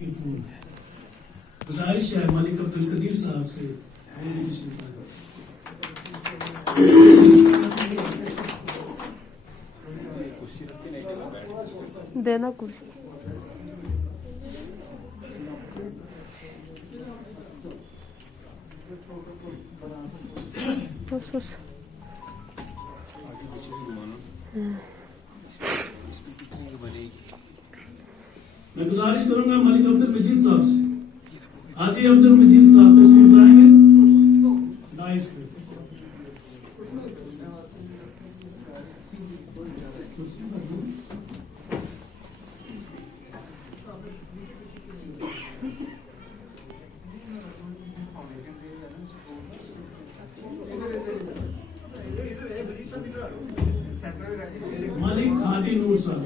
کے پھول. گزارش ہے ملک عبد القدیر صاحب سے دینا کرسی. بس بس میں گزارش کروں گا ملک عبد المجید صاحب سے. حاجی عبد المجید صاحب تشریف لائیں گے دائز پہ. ملک ہادی نور صاحب.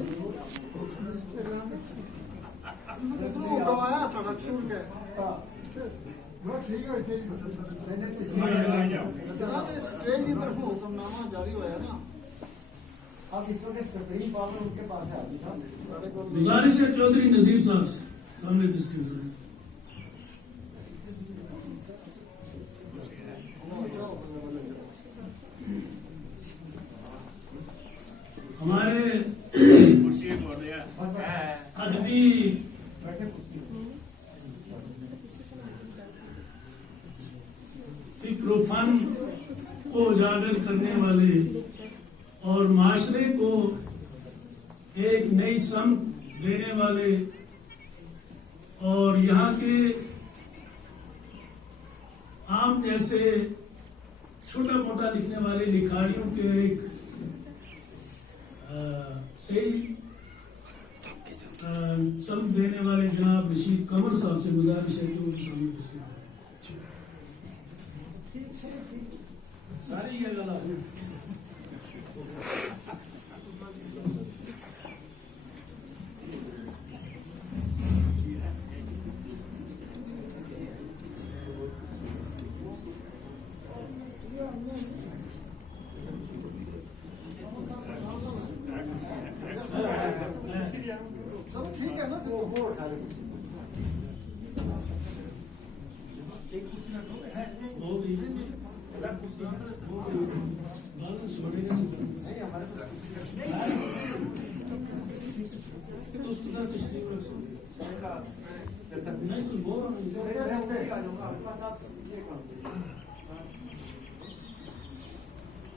گزارش ہے چودھری نذیر صاحب سے سامنے تشریف لائیں. ہمارے ادبی فکر و فن کو اجاگر کرنے والے اور معاشرے کو ایک نئی سمت دینے والے اور یہاں کے عام جیسے چھوٹا موٹا لکھنے والے لکھاریوں کے ایک صحیح سمت دینے والے جناب رشید قمر صاحب سے گزارش ہے کہ وہ سامنے تشریف لائیں. ساری یہ غلط ہے.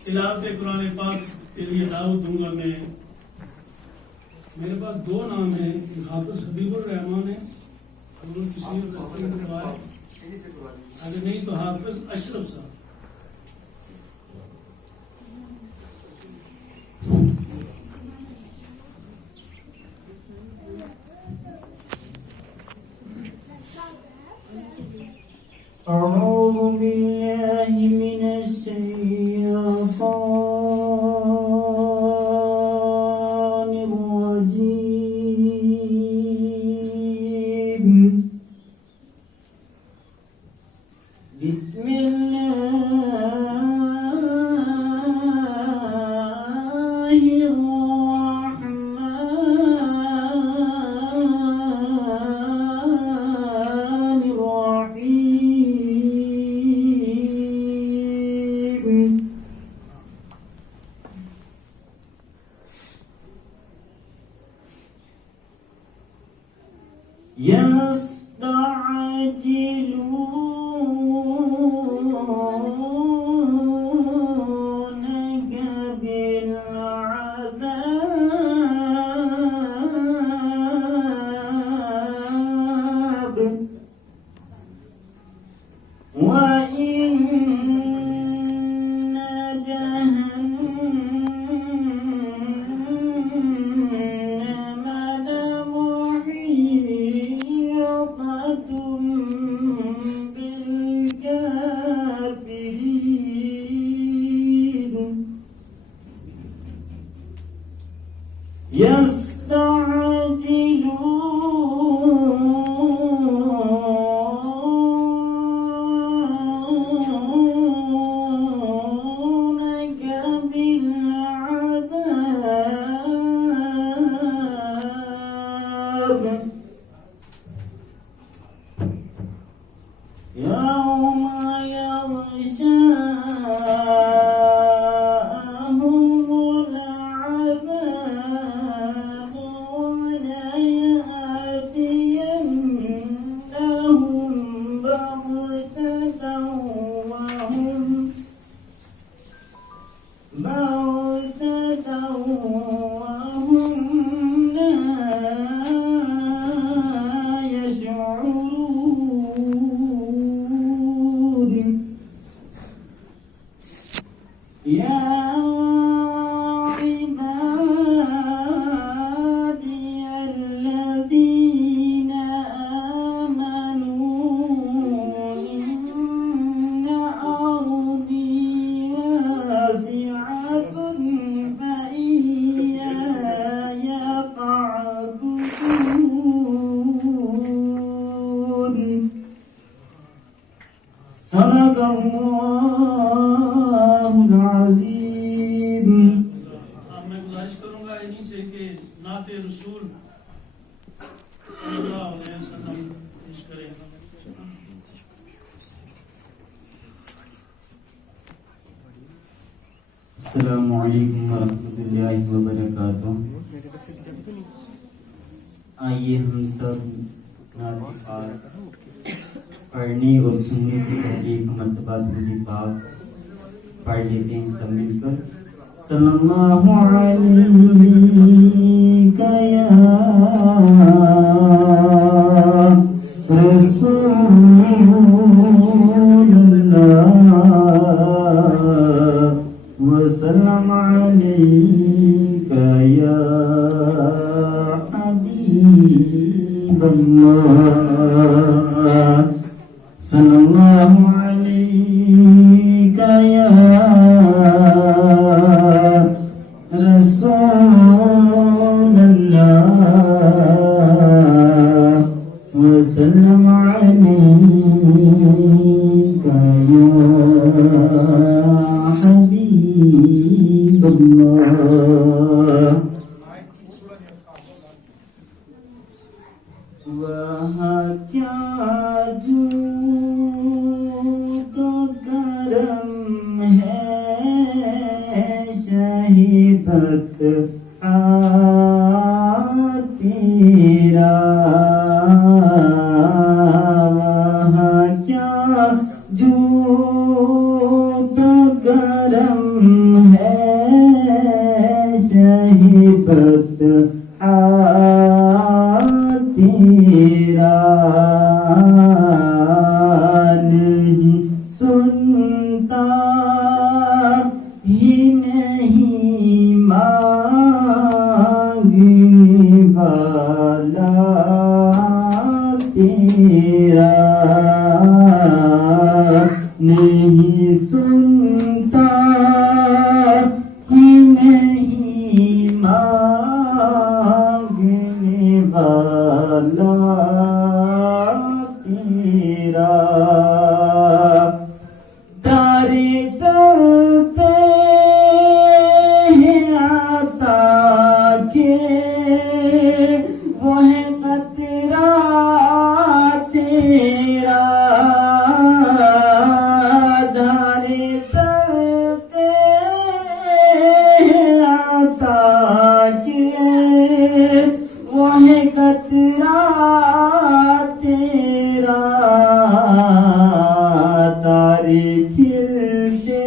تلاوت قرآن پاک کے لیے دعوت دوں گا میں. میرے پاس دو نام ہیں, حافظ حبیب الرحمان ہے اگر نہیں تو حافظ اشرف صاحب. أعوذ بالله من الشيطان الرجيم. بسم الله الرحمن الرحيم. يستعجلونك بالعذاب وإن جهنم لمحيطة يوم يغشاهم العذاب وليأتينهم بغتة وهم لا يشعرون يا عبادي الذين آمنوا إن أرضي واسعة فإياي فاعبدون صدق الله العظيم. اب میں گزارش کروں گا انہی سے کہ نعت رسول صلی اللہ علیہ وسلم پیش کریں. السلام علیکم ورحمۃ اللہ وبرکاتہ. آئیے ہم سب نعت پاک پڑھنے اور سننے سے پہلے ایک مرتبہ درود پاک پڑھ لیتے ہیں سب مل کر. صلی اللہ علیک یا رسول اللہ وسلم علیک یا حبیب اللہ. صلی اللہ علیک یا رسول اللہ وسلم علیک یا حبیب اللہ. وہاں کیا جو تو کرم ہے شہیبت تیرا. وہاں کیا جو تو کرم ہے شہیبت تیرا. نہیں سنتا ہی نہیں مانگنے والا تیرا. نہیں سنتا ہی نہیں مانگنے والا تیرا. تارے چلتے ہیں عطا کے وہ ہے قطرہ تیرا. تارے چلتے ہیں عطا کے وہ ہے قطرہ تیرا. تارے کھلتے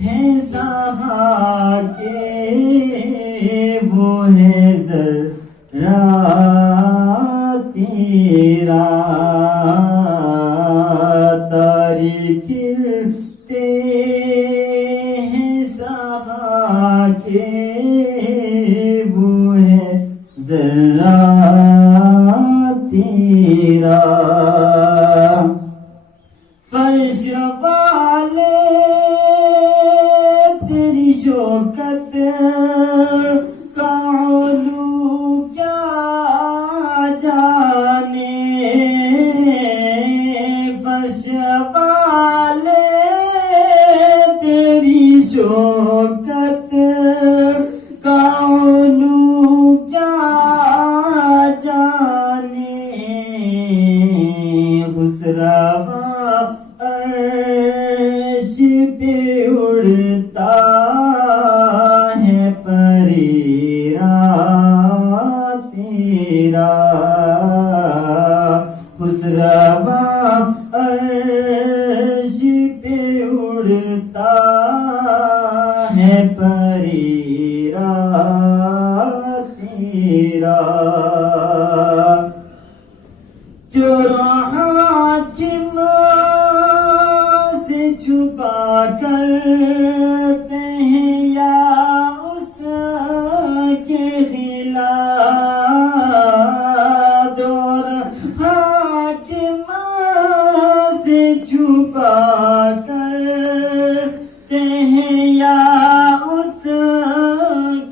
ہیں سہا کے وہ ہے ذرا تیرا. تارے کھلتے ہیں سہا کے وہ ہے ذرا تیرا. فرش والے تیری شوکت کا علو کیا جانے. فرش والے تیری شوکت کا علو کیا جانے. خسروا عرش پہ اڑتا ہے پریرا تیرا چوروں حاکموں سے چھپا کرتے ہیں یا اس کے خلاف اور حاکموں سے چھپا کرتے ہیں یا اس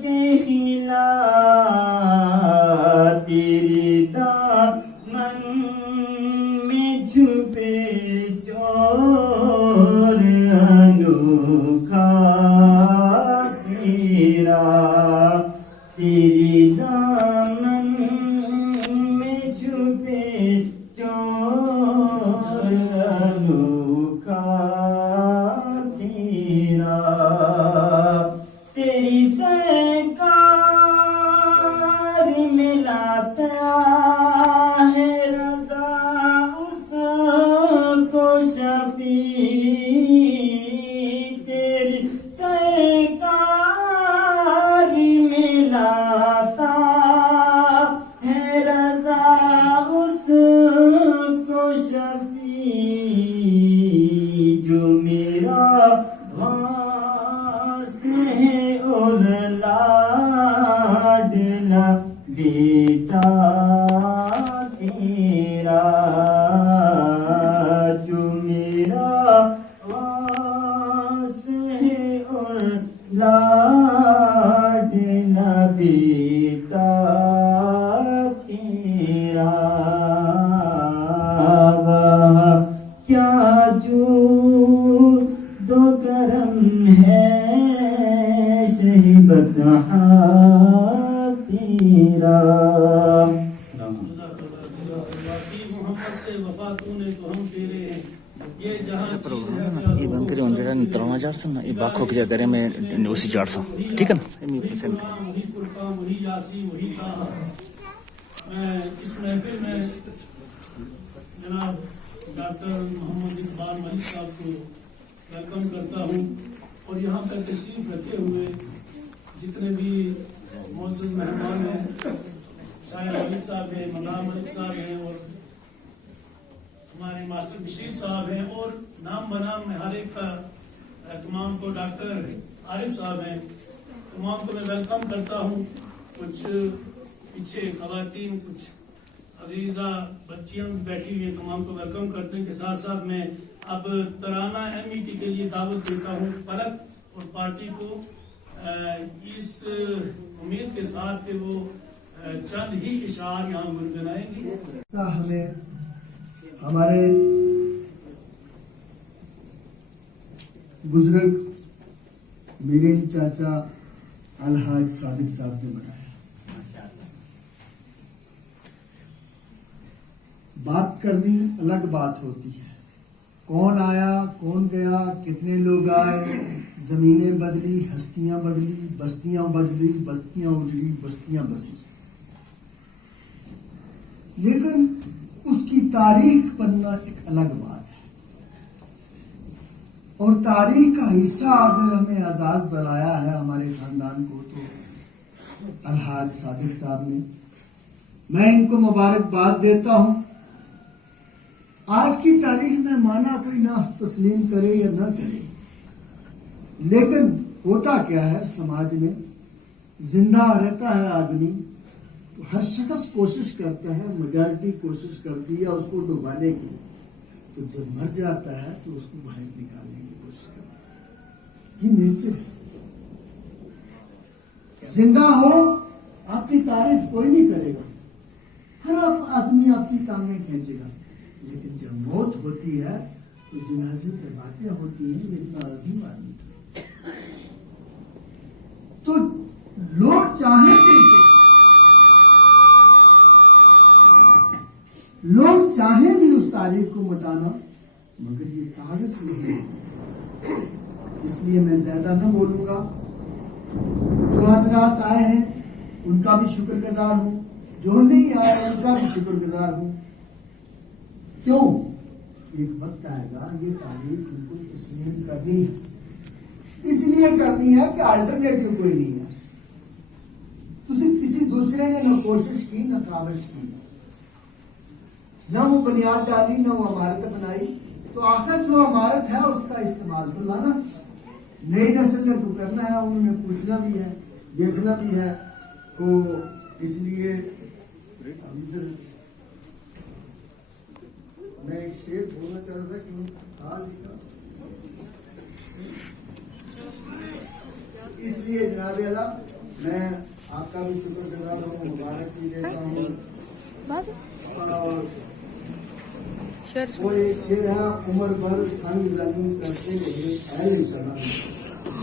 کے خلاف تیری دامن میں چھپے چور انوکھا تیرا تیری دامن میں چھپے چور انوکھا تیرا تیری سرکار میں لاتا ہے رضا اس کو شفیع تیری سرکار میں لاتا ہے رضا اس کو شفیع جو میرا غاص ہے اور لاڈلا بیٹا تیرا جو میرا غاص ہے اور لاڈلا بیٹا تیرا وہاں کیا جو دو کرم ہے شہبت تیرا واقعی محمد سے وفا تو نے تو ہم تیرے ہیں یہ جہاں یہ بند کرے اندر ترنا چار سو یہ باکھو کے درے میں اسی 400 ٹھیک ہے نا وہی فرقہ وہی یاسی وہی کہا میں اس محفل میں جناب ڈاکٹر محمد اقبال ملک صاحب کو ویلکم کرتا ہوں اور یہاں پر تشریف رکھے ہوئے جتنے بھی معزز مہمان ہیں شاعر ملک صاحب ہیں مقام ملک صاحب ہیں اور ہمارے ماسٹر بشیر صاحب ہیں اور نام بنام میں ہر ایک کا تمام کو ڈاکٹر عارف صاحب ہیں تمام کو میں ویلکم کرتا ہوں کچھ پیچھے خواتین کچھ عزیزہ بچیاں بیٹھی ہوئی ہیں تمام کو ویلکم کرنے کے ساتھ ساتھ میں اب ترانہ MET کے لیے دعوت دیتا ہوں پلک اور پارٹی کو اس امید کے ساتھ کہ وہ چند ہی اشعار یہاں گنگنائیں گی ہمیں ہمارے بزرگ میرے ہی چاچا الحاج صادق صاحب نے بنایا بات کرنی الگ بات ہوتی ہے کون آیا کون گیا کتنے لوگ آئے زمینیں بدلی ہستیاں بدلی بستیاں بدلی بستیاں اجڑی بستیاں بسی لیکن اس کی تاریخ بننا ایک الگ بات ہے اور تاریخ کا حصہ اگر ہمیں اعزاز دلایا ہے ہمارے خاندان کو تو الحاج صادق صاحب نے میں ان کو مبارکباد دیتا ہوں آج کی تاریخ میں مانا کوئی نہ تسلیم کرے یا نہ کرے لیکن ہوتا کیا ہے سماج میں زندہ رہتا ہے آدمی تو ہر شخص کوشش کرتا ہے میجارٹی کوشش کرتی ہے اس کو ڈبانے کی تو جب مر جاتا ہے تو اس کو باہر نکالنے کی کوشش کرتا ہے یہ نیچر ہے زندہ ہو آپ کی تعریف کوئی نہیں کرے گا ہر آدمی آپ کی ٹانگیں کھینچے گا لیکن جب موت ہوتی ہے تو جنازے پہ باتیں ہوتی ہیں یہ اتنا عظیم آدمی تھا تو لوگ چاہیں بھی اس تاریخ کو مٹانا مگر یہ کاغذ نہیں اس لیے میں زیادہ نہ بولوں گا جو حضرات آئے ہیں ان کا بھی شکر گزار ہوں जो नहीं आए उनका भी शुक्रगुजार हूँ। क्यों? एक वक्त आएगा ये तारीख बिल्कुल तस्लीम करनी है, इसलिए करनी है कि अल्टरनेटिव कोई नहीं है। किसी दूसरे ने न कोशिश की न काविश की, न वो बुनियाद डाली न वो इमारत बनाई, तो आखिर जो इमारत है उसका इस्तेमाल तो लाना नई नस्ल ने तो करना है, उन्होंने पूछना भी है, देखना भी है। तो इसलिए इधर मैं एक शेर बोलना चाह रहा था कि इसलिए जनाब आला मैं आपका भी शुक्रगुजार हूँ, मुबारक भी देता हूँ। और वो एक शेर है, उम्र भर संग जमीन करते रहे अहले सलाम,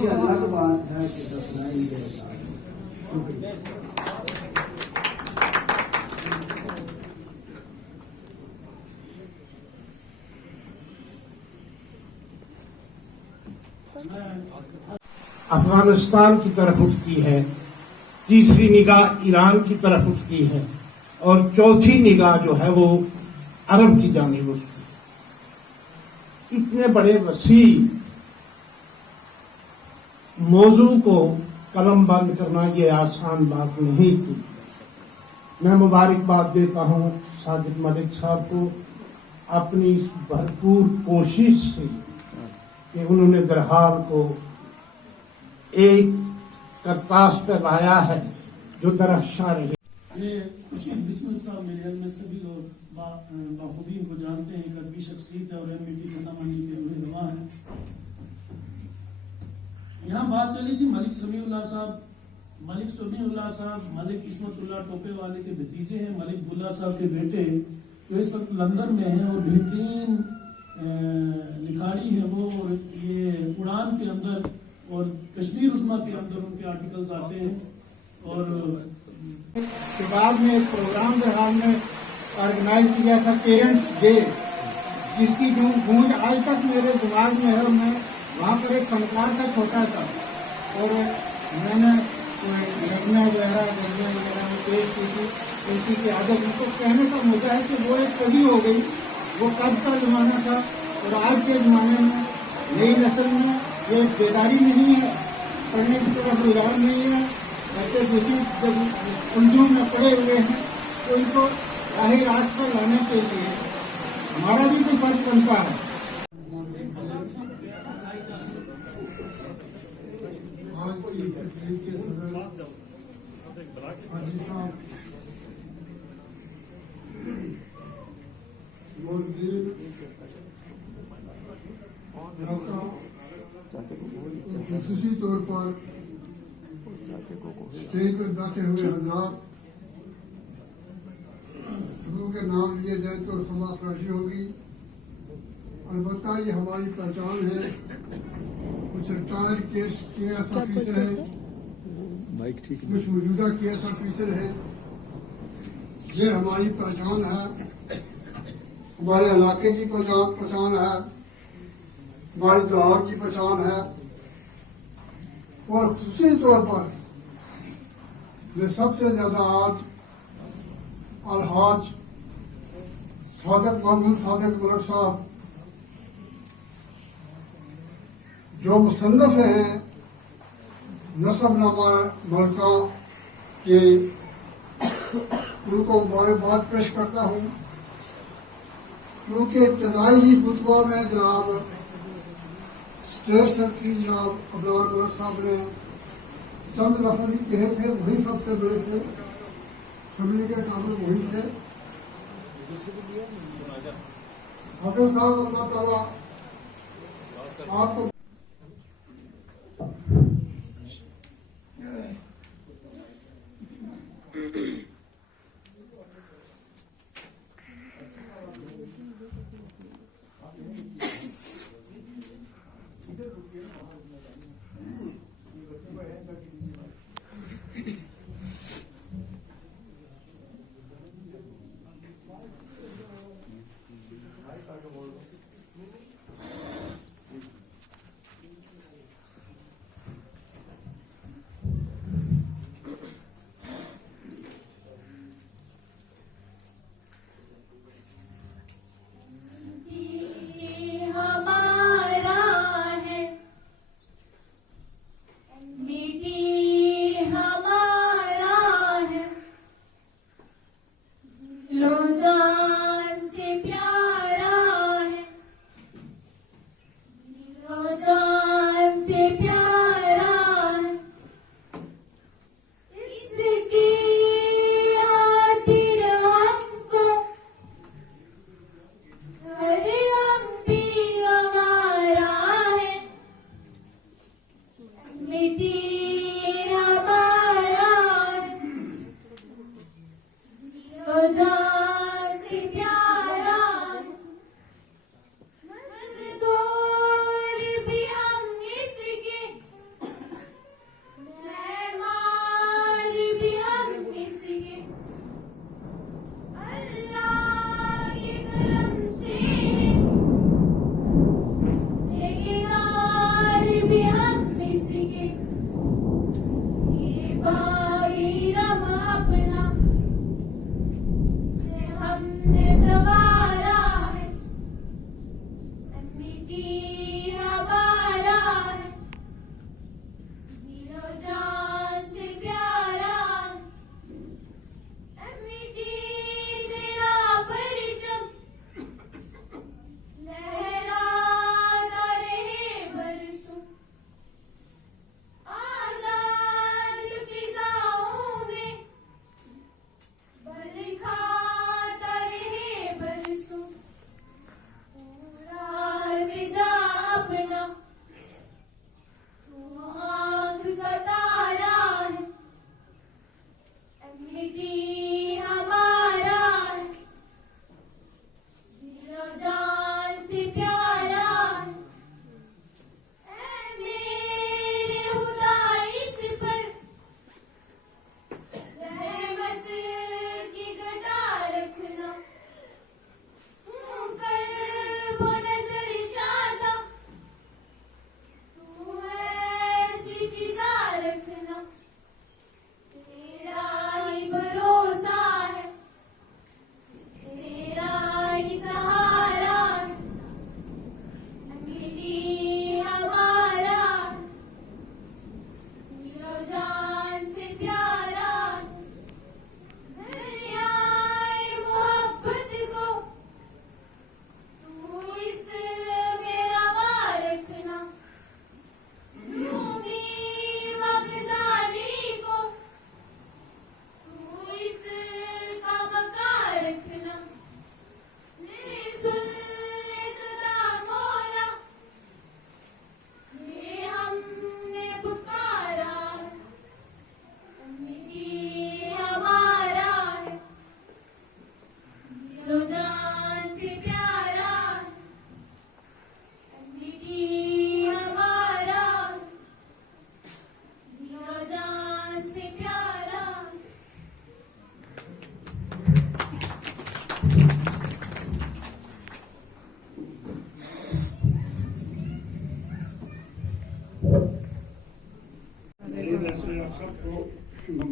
ये अलग बात है कि दफनाई गए शुक्रिया। अफगानिस्तान की तरफ उठती है, तीसरी निगाह ईरान की तरफ उठती है और चौथी निगाह जो है वो अरब की जानिब उठती है। इतने बड़े वसी मौजू को कलम बंद करना ये आसान बात नहीं थी। मैं मुबारकबाद देता हूँ सादिक मलिक साहब को अपनी इस भरपूर कोशिश से कि उन्होंने दरहाल को एक करतास पर लाया है जो तरह रही। ये खुर्शीद बिस्मिल साहब मेरे ख्याल में सभी लोग बखूबी इनको जानते हैं, एक अदबी शख्सियत है और एमईटी मंडी के रूह रवा हैं। यहाँ बात चली थी मलिक समीउल्लाह साहब। मलिक समीउल्लाह साहब मलिक इस्मतुल्लाह टोपे वाले के भतीजे हैं, मलिक बुल्ला साहब के बेटे, जो इस वक्त लंदन में हैं और बेहतरीन लिखाड़ी है वो। और ये उड़ान के अंदर और कश्मीर उज़्मा के अंदर उनके आर्टिकल्स आते हैं। और के बाद में एक प्रोग्राम दरहाल में ऑर्गेनाइज किया था पेरेंट्स डे, जिसकी जो गूंज आज तक मेरे दिमाग में है। मैं वहाँ पर एक फनकार था छोटा सा, और मैंने नगमा वगैरह में पेश की थी। उनकी की आदत, उनको कहने का मुद्दा है कि वो एक सदी हो गई, वो कब का जमाना था और आज के जमाने में नई नस्ल में ये बेदारी नहीं है, पढ़ने की तरफ रुझान नहीं है, बच्चे दूसरी उलझनों में पड़े हुए हैं। तो इनको राह रास्त पर लाने के लिए हमारा भी कोई फर्ज बनता है। आज की तकरीर के सदर हाजी साहब खसूसी तौर पर स्टेज पर बैठे हुए हजरात, सबों के नाम लिए जाए तो समा फराशी होगी। अलबत्ता ये हमारी पहचान है, कुछ रिटायर्ड KS ऑफिसर है, कुछ मौजूदा KS ऑफिसर है। ये हमारी पहचान है, हमारे इलाके की पहचान है, हमारी दौर की पहचान है। और खुशी तौर पर मैं सबसे ज्यादा आज अलहाज सादिक मोहम्मद सादिक मलिक साहब जो मुसन्नफ हैं नसबनामा मलका के, उनको मुबारकबाद पेश करता हूँ, क्योंकि इब्तदाई ही खुतबा में जनाब स्टेट सेक्रेटरी जनाब अबरार मलिक साहब ने चंद लफ्ज़ ही कहे थे, वही सबसे बड़े थे, फैमिली के काबिल वही थे। हाकिम साहब अल्लाह ताला आपको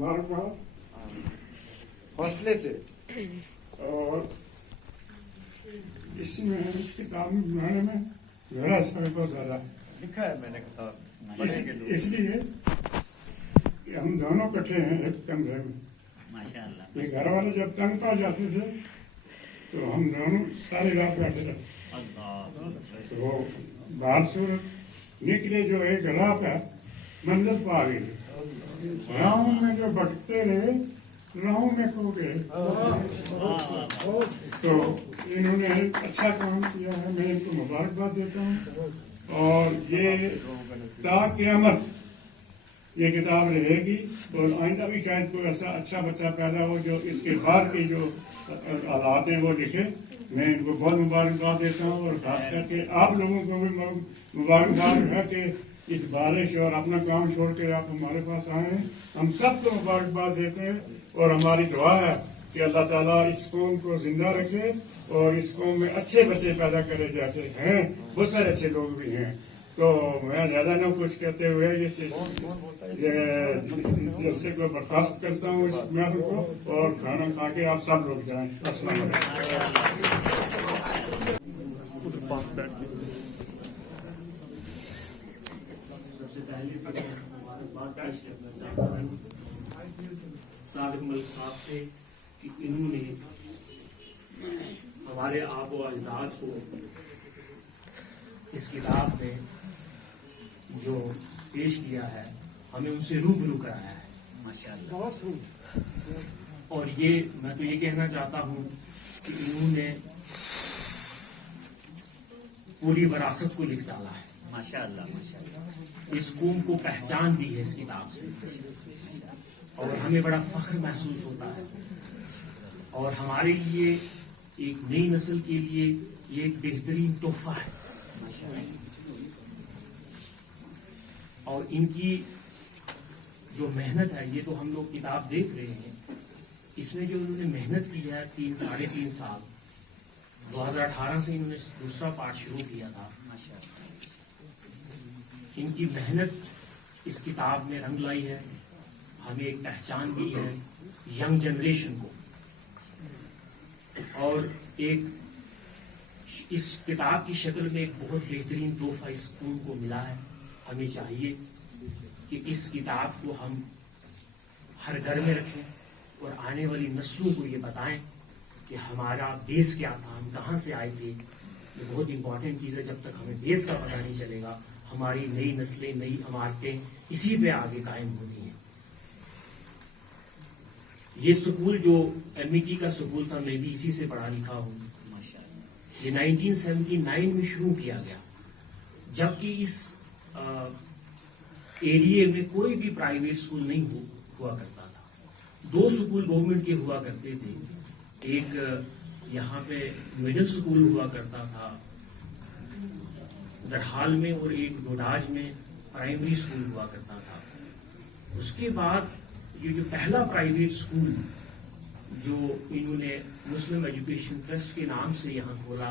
मुबारकबाद हौसले से। और इसमें इस किताब में बनाने में मेरा समय बहुत ज़्यादा है। लिखा है मैंने किताब पढ़ने के लिए। इसलिए कि हम दोनों इकट्ठे हैं एक कमरे में। ये घर वाले जब तंग पा जाते थे तो हम दोनों सारी रात बैठे रहते थे। तो बाहर सूरत निकले जो एक रात है मंजिल पा गई। राहों में जो भटकते रहे राहों में खो गए। तो इन्होंने अच्छा काम किया है, मैं इनको मुबारकबाद देता हूँ। और ये ता क़यामत ये किताब रहेगी और आइंदा भी शायद कोई ऐसा अच्छा बच्चा पैदा हो जो इसके बाद के जो हालात हैं वो लिखे। मैं इनको बहुत मुबारकबाद देता हूँ और खास करके आप लोगों को भी मुबारकबाद है कि इस बारिश और अपना काम छोड़ के आप हमारे पास आए हैं। हम सबको मुबारकबाद देते हैं और हमारी दुआ है कि अल्लाह ताला इस कौम को जिंदा रखे और इस कौम में अच्छे बच्चे पैदा करे जैसे हैं बहुत सारे अच्छे लोग भी हैं। तो मैं ज़्यादा ना कुछ कहते हुए जैसे को बर्खास्त करता हूँ इस महफिल को और खाना खा के आप सब लोग जाएं। अस्सलाम सबसे पहले तो मुबारकबाद पेश करना चाहता हूँ सादिक मलिक साहब से कि इन्होंने हमारे आबो अजदाद को इस किताब में जो पेश किया है हमें उनसे रूबरू कराया है माशाअल्लाह। और ये मैं तो ये कहना चाहता हूँ कि इन्होंने पूरी विरासत को लिख डाला है माशाअल्लाह माशाअल्लाह। इस कौम को पहचान दी है इस किताब से और हमें बड़ा फख्र महसूस होता है। और हमारे लिए एक नई नस्ल के लिए ये एक बेहतरीन तोहफा है और इनकी जो मेहनत है ये तो हम लोग किताब देख रहे हैं। इसमें जो इन्होंने मेहनत की है 3-3.5 साल 2018 से इन्होंने दूसरा पार्ट शुरू किया था। इनकी मेहनत इस किताब में रंग लाई है, हमें एक पहचान दी है यंग जनरेशन को। और एक इस किताब की शक्ल में एक बहुत बेहतरीन तोहफा इस कौम को मिला है। हमें चाहिए कि इस किताब को हम हर घर में रखें और आने वाली नस्लों को ये बताएं कि हमारा बेस क्या था, हम कहाँ से आए थे। ये बहुत इंपॉर्टेंट चीज़ है। जब तक हमें बेस का पता नहीं चलेगा हमारी नई नस्लें नई इमारतें इसी पे आगे कायम होनी है। ये स्कूल जो एमईटी का स्कूल था मैं भी इसी से पढ़ा लिखा हूँ। ये 1979 में शुरू किया गया जबकि इस एरिया में कोई भी प्राइवेट स्कूल नहीं हुआ करता था। 2 स्कूल गवर्नमेंट के हुआ करते थे। एक यहाँ पे मिडिल स्कूल हुआ करता था दरहाल में और एक डोडाज में प्राइमरी स्कूल हुआ करता था। उसके बाद ये जो पहला प्राइवेट स्कूल जो इन्होंने मुस्लिम एजुकेशन ट्रस्ट के नाम से यहाँ खोला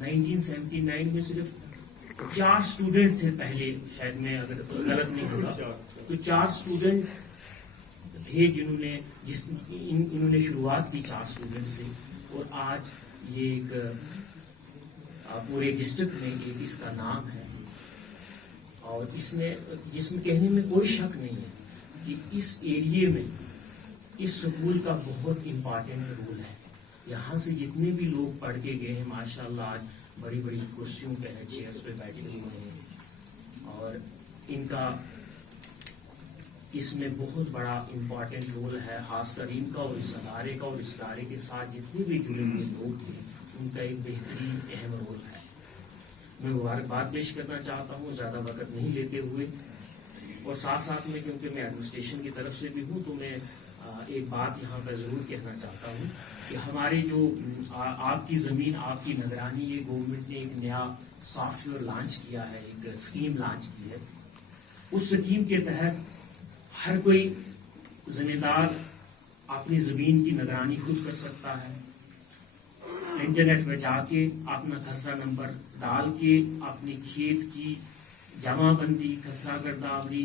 1979 में सिर्फ 4 स्टूडेंट थे पहले, शायद मैं अगर गलत नहीं होगा तो 4 स्टूडेंट थे इन्होंने शुरुआत की 4 स्टूडेंट से। और आज ये एक पूरे डिस्ट्रिक्ट में एक इसका नाम है। और जिसमें कहने में कोई शक नहीं है कि इस एरिया में इस स्कूल का बहुत इम्पोर्टेंट रोल है। यहाँ से जितने भी लोग पढ़ के गए हैं माशाल्लाह आज बड़ी बड़ी कुर्सियों पे हैं, चेयर्स पे बैठे हुए हैं और इनका इसमें बहुत बड़ा इम्पोर्टेंट रोल है। खासकर इनका और इस अदारे का और इस अदारे के साथ जितने भी जुड़े हुए लोग थे उनका एक बेहतरीन अहम रोल है। मैं मुबारकबाद पेश करना चाहता हूँ ज़्यादा वक्त नहीं लेते हुए। और साथ साथ में क्योंकि मैं एडमिनिस्ट्रेशन की तरफ से भी हूँ तो मैं एक बात यहाँ पर ज़रूर कहना चाहता हूँ कि हमारी जो आपकी ज़मीन आपकी निगरानी ये गवर्नमेंट ने एक नया सॉफ्टवेयर लॉन्च किया है, एक स्कीम लॉन्च की है। उस स्कीम के तहत हर कोई जिम्मेदार अपनी ज़मीन की निगरानी खुद कर सकता है। इंटरनेट पर जाके अपना खसरा नंबर डाल के अपनी खेत की जमाबंदी, खसरा गर्दावरी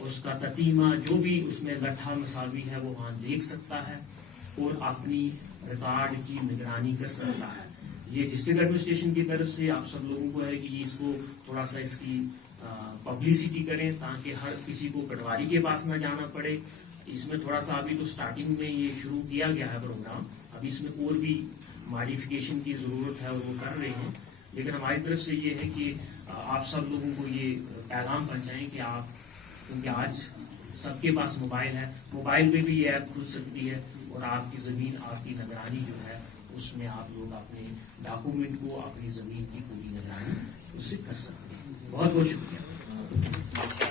اس کا تتیمہ جو بھی اس میں لٹھا مساوی ہے وہ وہاں دیکھ سکتا ہے اور اپنی ریکارڈ کی نگرانی کر سکتا ہے. یہ ڈسٹرکٹ ایڈمنسٹریشن کی طرف سے آپ سب لوگوں کو ہے کہ اس کو تھوڑا سا اس کی پبلسٹی کریں تاکہ ہر کسی کو پٹواری کے پاس نہ جانا پڑے. اس میں تھوڑا سا ابھی تو سٹارٹنگ میں یہ شروع کیا گیا ہے پروگرام, ابھی اس میں اور بھی ماڈیفکیشن کی ضرورت ہے اور وہ کر رہے ہیں, لیکن ہماری طرف سے یہ ہے کہ آپ سب لوگوں کو یہ پیغام پہنچائیں کہ آپ, کیونکہ آج سب کے پاس موبائل ہے, موبائل پہ بھی یہ ایپ کھل سکتی ہے اور آپ کی زمین, آپ کی نگرانی جو ہے اس میں آپ لوگ اپنے ڈاکومنٹ کو, اپنی زمین کی پوری نگرانی اس سے کر سکتے ہیں. بہت بہت شکریہ.